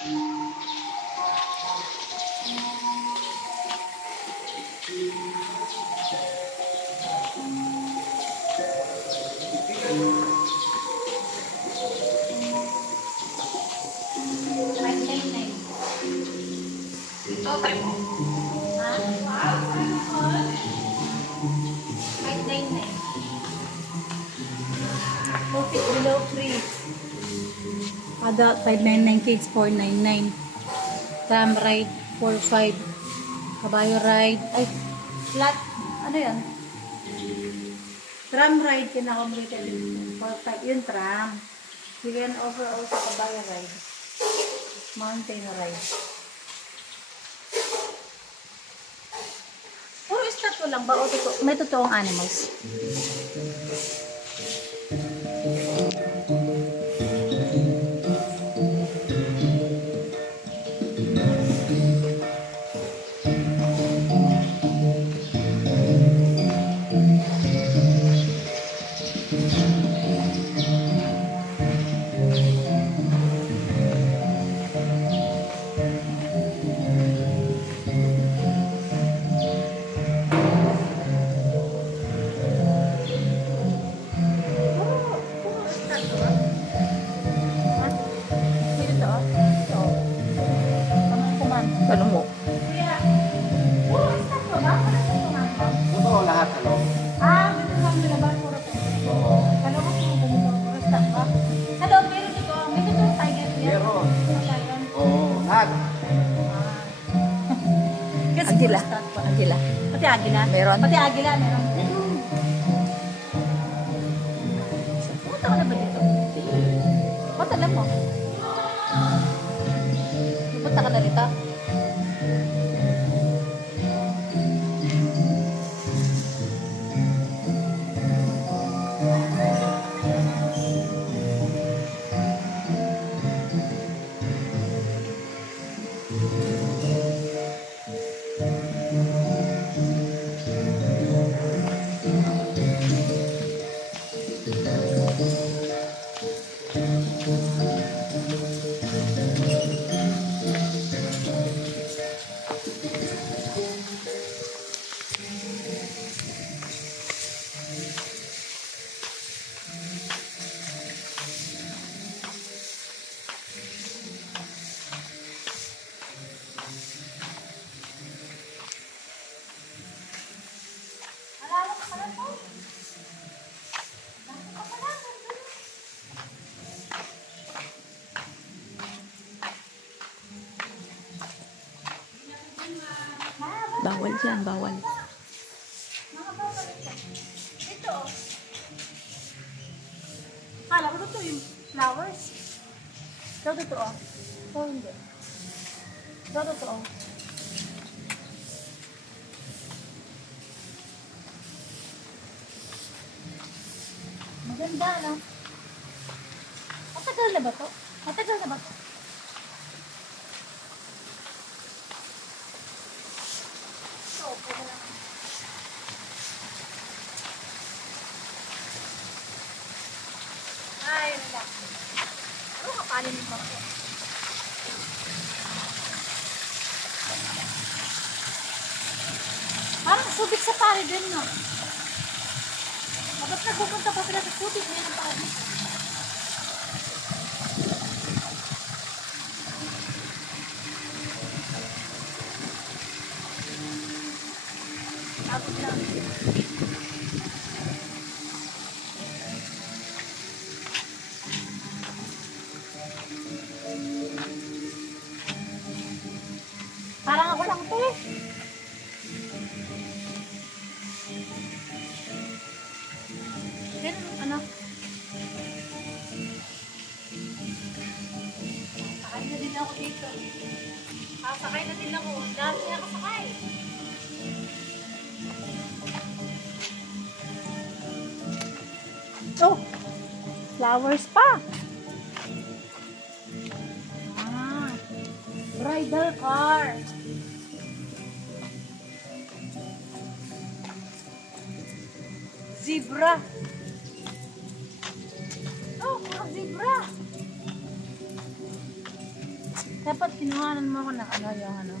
Okay mo. Ha? $599. Profit below free. Adult 599, kids 499. Tram ride 45. Kabayo ride. Ay, flat. Ano yan? Tram ride kinaka-retail 45. Yun tram. You can offer also kabayo ride. Mountain ride. Puro statue lang ba? O may totoong animals? Ano mo? Totoo lahat, ano? Dito lang nila ba? Puro to. Oo. Ano ko kung ganito? Puro stock ba? Sa loob, meron dito. May totoong tiger yan. Meron. Lion. Oo, lahat. Kasi Agila. puro stock ba? Agila. Pati agila? Meron. Pati agila, meron. Punta ka na ba dito? Ba't alam mo? Punta ka na dito? Bawal dyan, bawal. Ito. Kala ko ito yung flowers. Ito totoo. Ito hindi. Ito totoo. Maganda, no? Matagal na ba to? Matagal na ba to? Ay, relax. Ano kapalin mo ako? Parang subik sa pari din, no? Dapat nagpupunta pa sila sa subik. Ngayon ang pari. Tapos lang. Parang ako lang to eh. Ganun, ano? Sakay na din ako dito. Sakay na din ako. Dahil siya kasakay. Oh! Flowers pa! Bridal car. Zebra. Oh, puro zebra. Dapat kinuhanan mo ako ng ano yung ano.